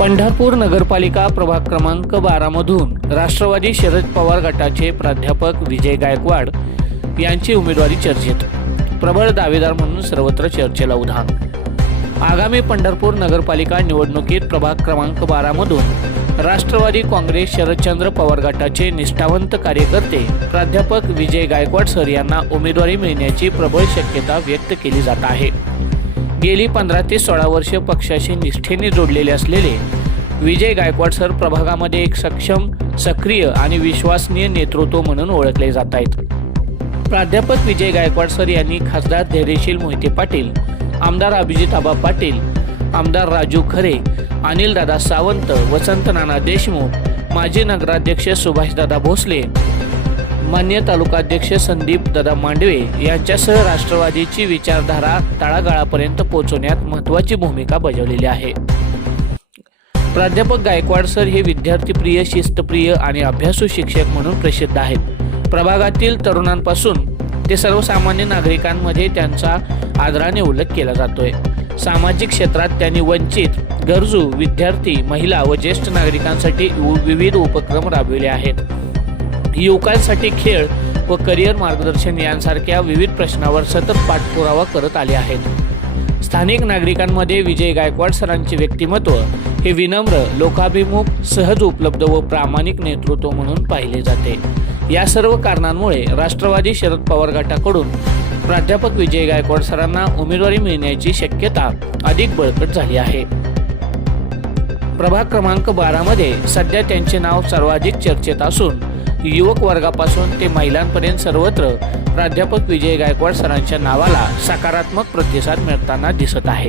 पंढरपूर नगरपालिका प्रभाग क्रमांक बारामधून राष्ट्रवादी शरद पवार गटाचे प्राध्यापक विजय गायकवाड यांची उमेदवारी चर्चेत. प्रबळ दावेदार म्हणून सर्वत्र चर्चेला उधाण. आगामी पंढरपूर नगरपालिका निवडणुकीत प्रभाग क्रमांक बारामधून राष्ट्रवादी काँग्रेस शरदचंद्र पवार गटाचे निष्ठावंत कार्यकर्ते प्राध्यापक विजय गायकवाड सर यांना उमेदवारी मिळण्याची प्रबळ शक्यता व्यक्त केली जात आहे. गेली पंधरा ते सोळा वर्ष पक्षाशी निष्ठेने जोडलेले असलेले विजय गायकवाड सर प्रभागामध्ये एक सक्षम सक्रिय आणि विश्वसनीय नेतृत्व म्हणून ओळखले जात आहेत. प्राध्यापक विजय गायकवाड सर यांनी खासदार धैर्यशील मोहिते पाटील आमदार अभिजित आबा पाटील आमदार राजू खरे अनिल दादा सावंत वसंत नाना देशमुख माजी नगराध्यक्ष सुभाषदादा भोसले मान्य तालुकाध्यक्ष संदीप दादा मांडवे यांच्यासह राष्ट्रवादीची विचारधारा तळागाळापर्यंत पोहोचवण्यात महत्त्वाची भूमिका बजावलेली आहे. प्राध्यापक गायकवाड सर हे विद्यार्थीप्रिय शिस्तप्रिय आणि अभ्यासू शिक्षक म्हणून प्रसिद्ध आहेत. प्रभागातील तरुणांपासून ते सर्वसामान्य नागरिकांमध्ये त्यांचा आदराने उल्लेख केला जातोय. सामाजिक क्षेत्रात त्यांनी वंचित गरजू विद्यार्थी महिला व ज्येष्ठ नागरिकांसाठी विविध उपक्रम राबविले आहेत. युवकांसाठी खेळ व करिअर मार्गदर्शन यांसारख्या विविध प्रश्नावर सतत पाठपुरावा करत आले आहेत. स्थानिक नागरिकांमध्ये विजय गायकवाड सरांचे व्यक्तिमत्व हे विनम्र लोकाभिमुख सहज उपलब्ध व प्रामाणिक नेतृत्व म्हणून पाहिले जाते. या सर्व कारणांमुळे राष्ट्रवादी शरद पवार गटाकडून प्राध्यापक विजय गायकवाड सरांना उमेदवारी मिळण्याची शक्यता अधिक बळकट झाली आहे. प्रभाग क्रमांक बारामध्ये सध्या त्यांचे नाव सर्वाधिक चर्चेत असून युवक वर्गापासून ते महिलांपर्यंत सर्वत्र प्राध्यापक विजय गायकवाड सरांच्या नावाला सकारात्मक प्रतिसाद मिळताना दिसत आहे.